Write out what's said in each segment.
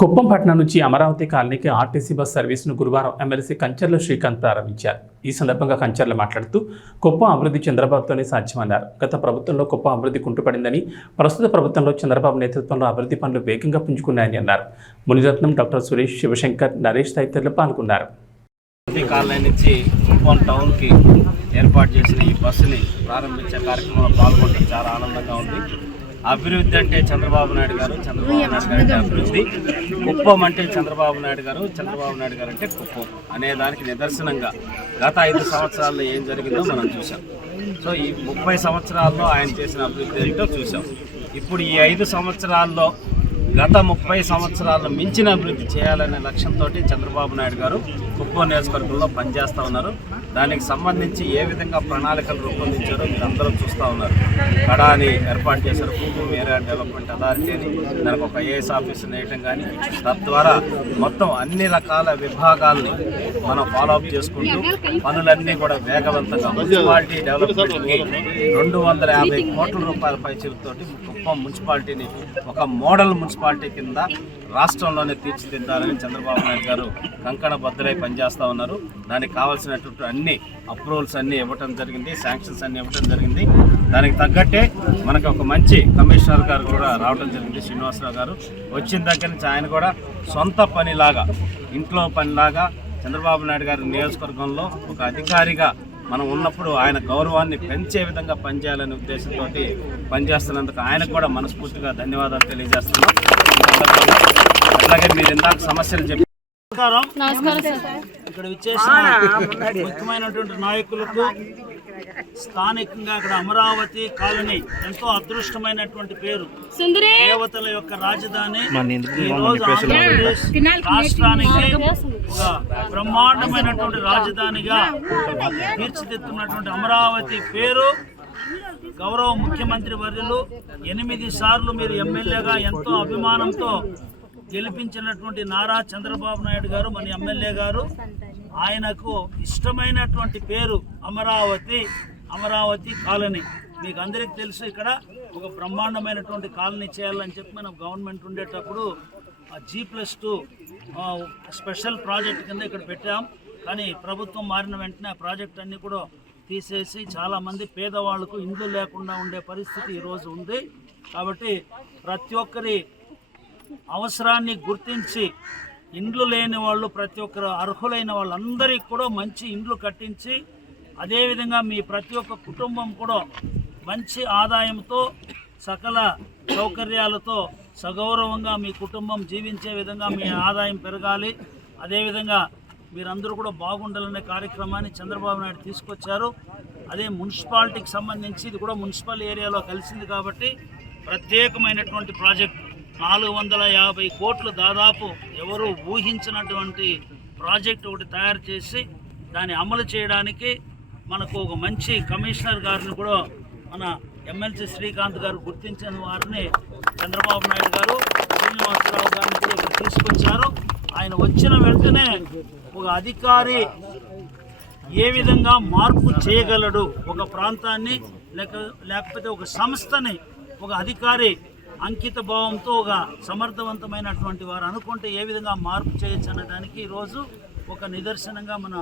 కుప్పం పట్టణం నుంచి అమరావతి కాలనీకి ఆర్టీసీ బస్ సర్వీస్ను గురువారం ఎమ్మెల్సీ కంచర్ల శ్రీకాంత్ ప్రారంభించారు. ఈ సందర్భంగా కంచర్ల మాట్లాడుతూ కుప్పం అభివృద్ధి చంద్రబాబుతోనే సాధ్యమన్నారు. గత ప్రభుత్వంలో కుప్పం అభివృద్ధి కుంటుపడిందని ప్రస్తుత ప్రభుత్వంలో చంద్రబాబు నేతృత్వంలో అభివృద్ధి పనులు వేగంగా పుంజుకున్నాయని అన్నారు. మునిరత్నం డాక్టర్ సురేష్ శివశంకర్ నరేష్ తదితరులు పాల్గొన్నారు. కాలనీ నుంచి కుప్పం టౌన్కి ఏర్పాటు చేసిన ఈ బస్సుని ప్రారంభించే కార్యక్రమంలో పాల్గొనడం చాలా ఆనందంగా ఉంది. అభివృద్ధి అంటే చంద్రబాబు నాయుడు గారు చంద్రబాబు నాయుడు గారు అంటే అభివృద్ధి. కుప్పం అంటే చంద్రబాబు నాయుడు గారు చంద్రబాబు నాయుడు గారు అంటే కుప్పం అనే దానికి నిదర్శనంగా గత ఐదు సంవత్సరాల్లో ఏం జరిగిందో మనం చూసాం సో ఈ ముప్పై సంవత్సరాల్లో ఆయన చేసిన అభివృద్ధి ఏంటో చూసాం ఇప్పుడు ఈ ఐదు సంవత్సరాల్లో గత ముప్పై సంవత్సరాల్లో మించిన అభివృద్ధి చేయాలనే లక్ష్యంతో చంద్రబాబు నాయుడు గారు కుప్పం నియోజకవర్గంలో పనిచేస్తూ ఉన్నారు. దానికి సంబంధించి ఏ విధంగా ప్రణాళికలు రూపొందించారో మీరు అందరూ చూస్తూ ఉన్నారు. కడాని ఏర్పాటు చేశారు. కుటుంబ ఏరియా డెవలప్మెంట్ అథారిటీ అని దానికి ఒక ఐఏఎస్ ఆఫీసర్ వేయటం కానీ తద్వారా మొత్తం అన్ని రకాల విభాగాల్ని మనం ఫాలోఅప్ చేసుకుంటూ పనులన్నీ కూడా వేగవంతంగా మున్సిపాలిటీ డెవలప్మెంట్కి రెండు వందల యాభై కోట్ల రూపాయల పైచీలతోటి కుప్పం మున్సిపాలిటీని ఒక మోడల్ మున్సిపాలిటీ కింద రాష్ట్రంలోనే తీర్చిదిద్దాలని చంద్రబాబు నాయుడు గారు కంకణ బద్దలై పనిచేస్తూ ఉన్నారు. దానికి కావాల్సినటువంటి అన్ని అప్రూవల్స్ అన్ని ఇవ్వటం జరిగింది శాంక్షన్స్ అన్ని ఇవ్వటం జరిగింది. దానికి తగ్గట్టే మనకు ఒక మంచి కమిషనర్ గారు కూడా రావడం జరిగింది శ్రీనివాసరావు గారు. వచ్చిన దగ్గర నుంచి ఆయన కూడా సొంత పనిలాగా ఇంట్లో పనిలాగా చంద్రబాబు నాయుడు గారి నియోజకవర్గంలో ఒక అధికారిగా మనం ఉన్నప్పుడు ఆయన గౌరవాన్ని పెంచే విధంగా పనిచేయాలనే ఉద్దేశంతో పనిచేస్తున్నందుకు ఆయనకు కూడా మనస్ఫూర్తిగా ధన్యవాదాలు తెలియజేస్తున్నాం. అట్లాగే మీరు ఇందాక సమస్యలు చెప్పి నమస్కారం. నమస్కారం సార్. ఇక్కడ విచ్చేసిన ముఖ్యమైనటువంటి నాయకులకు స్థానికంగా ఇక్కడ అమరావతి కాలనీ ఎంతో అదృష్టమైనటువంటి పేరు. సుందరి! దేవతల యొక్క రాజధాని. ఈ రోజు ఆంధ్రప్రదేశ్ రాష్ట్రానికి ఒక బ్రహ్మాండమైనటువంటి రాజధానిగా తీర్చిదిద్దున్నటువంటి అమరావతి పేరు. గౌరవ ముఖ్యమంత్రి వర్యులు ఎనిమిది సార్లు మీరు ఎమ్మెల్యేగా ఎంతో అభిమానంతో గెలిపించినటువంటి నారా చంద్రబాబు నాయుడు గారు మన ఎమ్మెల్యే గారు. ఆయనకు ఇష్టమైనటువంటి పేరు అమరావతి అమరావతి కాలనీ. మీకు అందరికీ తెలుసు ఇక్కడ ఒక బ్రహ్మాండమైనటువంటి కాలనీ చేయాలని చెప్పి మనం గవర్నమెంట్ ఉండేటప్పుడు G plus two special project కింద ఇక్కడ పెట్టాం. కానీ ప్రభుత్వం మారిన వెంటనే ఆ ప్రాజెక్ట్ అన్ని కూడా తీసేసి చాలామంది పేదవాళ్ళకు ఇండ్లు లేకుండా ఉండే పరిస్థితి ఈరోజు ఉంది. కాబట్టి ప్రతి ఒక్కరి అవసరాన్ని గుర్తించి ఇండ్లు లేని వాళ్ళు ప్రతి ఒక్కరు అర్హులైన వాళ్ళందరికీ కూడా మంచి ఇండ్లు కట్టించి అదేవిధంగా మీ ప్రతి ఒక్క కుటుంబం కూడా మంచి ఆదాయంతో సకల సౌకర్యాలతో సగౌరవంగా మీ కుటుంబం జీవించే విధంగా మీ ఆదాయం పెరగాలి. అదేవిధంగా మీరందరూ కూడా బాగుండాలనే కార్యక్రమాన్ని చంద్రబాబు నాయుడు తీసుకొచ్చారు. అదే మున్సిపాలిటీకి సంబంధించి ఇది కూడా మున్సిపల్ ఏరియాలో కలిసింది కాబట్టి ప్రత్యేకమైనటువంటి ప్రాజెక్టు. నాలుగు వందల యాభై కోట్లు దాదాపు ఎవరు ఊహించినటువంటి ప్రాజెక్ట్ ఒకటి తయారు చేసి దాన్ని అమలు చేయడానికి మనకు ఒక మంచి కమిషనర్ గారిని కూడా మన ఎమ్మెల్సీ శ్రీకాంత్ గారు గుర్తించిన వారిని చంద్రబాబు నాయుడు గారు శ్రీనివాసరావు గారిని కూడా ఇక్కడ తీసుకొచ్చారు. ఆయన వచ్చిన వెంటనే ఒక అధికారి ఏ విధంగా మార్పు చేయగలడు ఒక ప్రాంతాన్ని లేక లేకపోతే ఒక సంస్థని ఒక అధికారి అంకిత భావంతో ఒక సమర్థవంతమైనటువంటి వారు అనుకుంటే ఏ విధంగా మార్పు చేయొచ్చు అనడానికి ఈరోజు ఒక నిదర్శనంగా మన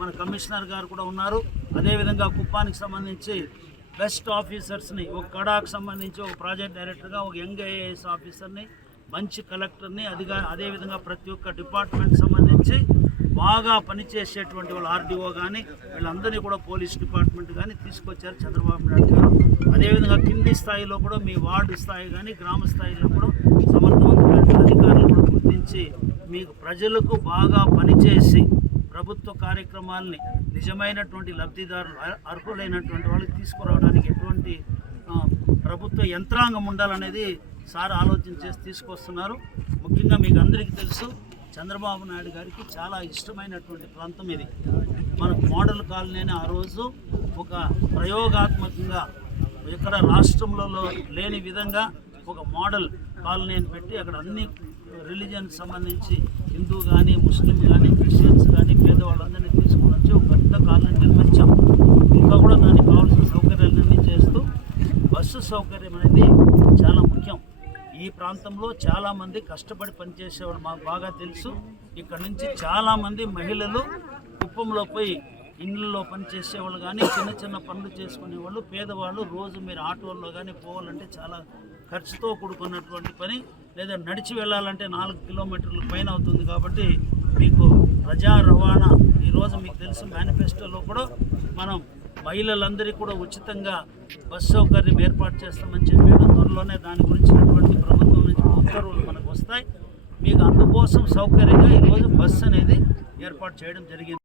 మన కమిషనర్ గారు కూడా ఉన్నారు. అదేవిధంగా కుప్పానికి సంబంధించి బెస్ట్ ఆఫీసర్స్ని ఒక కడాకు సంబంధించి ఒక ప్రాజెక్ట్ డైరెక్టర్గా ఒక యంగ్ ఐఏఎస్ ఆఫీసర్ని మంచి కలెక్టర్ని అదిగా అదేవిధంగా ప్రతి ఒక్క డిపార్ట్మెంట్ సంబంధించి బాగా పనిచేసేటువంటి వాళ్ళు ఆర్డీఓ కానీ వీళ్ళందరినీ కూడా పోలీస్ డిపార్ట్మెంట్ కానీ తీసుకొచ్చారు చంద్రబాబు నాయుడు గారు. అదేవిధంగా కింది స్థాయిలో కూడా మీ వార్డు స్థాయి కానీ గ్రామ స్థాయిలో కూడా సమర్థవంతమైన అధికారులు కూడా గుర్తించి మీకు ప్రజలకు బాగా పనిచేసి ప్రభుత్వ కార్యక్రమాల్ని నిజమైనటువంటి లబ్ధిదారులు అర్హులైనటువంటి వాళ్ళకి తీసుకురావడానికి ఎటువంటి ప్రభుత్వ యంత్రాంగం ఉండాలనేది సార్ ఆలోచన చేసి తీసుకొస్తున్నారు. ముఖ్యంగా మీకు అందరికీ తెలుసు చంద్రబాబు నాయుడు గారికి చాలా ఇష్టమైనటువంటి ప్రాంతం ఇది. మనకు మోడల్ కాలనీని ఆ రోజు ఒక ప్రయోగాత్మకంగా ఇక్కడ రాష్ట్రంలో లేని విధంగా ఒక మోడల్ కాలనీని పెట్టి అక్కడ అన్ని రిలీజన్ సంబంధించి హిందూ కానీ ముస్లిం కానీ క్రిస్టియన్స్ కానీ పేదవాళ్ళందరినీ తీసుకుని వచ్చి ఒక పెద్ద కాలనీ నిర్మించాం. ఇంకా కూడా దానికి కావాల్సిన సౌకర్యాలన్నీ చేస్తూ బస్సు సౌకర్యం అనేది ఈ ప్రాంతంలో చాలామంది కష్టపడి పనిచేసేవాళ్ళు మాకు బాగా తెలుసు. ఇక్కడ నుంచి చాలామంది మహిళలు కుప్పంలో పోయి ఇండ్లలో పనిచేసేవాళ్ళు కానీ చిన్న చిన్న పనులు చేసుకునే వాళ్ళు పేదవాళ్ళు రోజు మీరు ఆటోల్లో కానీ పోవాలంటే చాలా ఖర్చుతో కూడుకున్నటువంటి పని. లేదా నడిచి వెళ్ళాలంటే నాలుగు కిలోమీటర్ల పైన అవుతుంది కాబట్టి మీకు ప్రజా రవాణా ఈరోజు మీకు తెలుసు. మేనిఫెస్టోలో కూడా మనం మహిళలందరికీ కూడా ఉచితంగా బస్ సౌకర్యం ఏర్పాటు చేస్తామని చెప్పాడు త్వరలోనే దాని గురించినటువంటి ప్రభుత్వం నుంచి ఉత్తర్వులు మనకు వస్తాయి. మీకు అందుకోసం సౌకర్యంగా ఈరోజు బస్సు అనేది ఏర్పాటు చేయడం జరిగింది.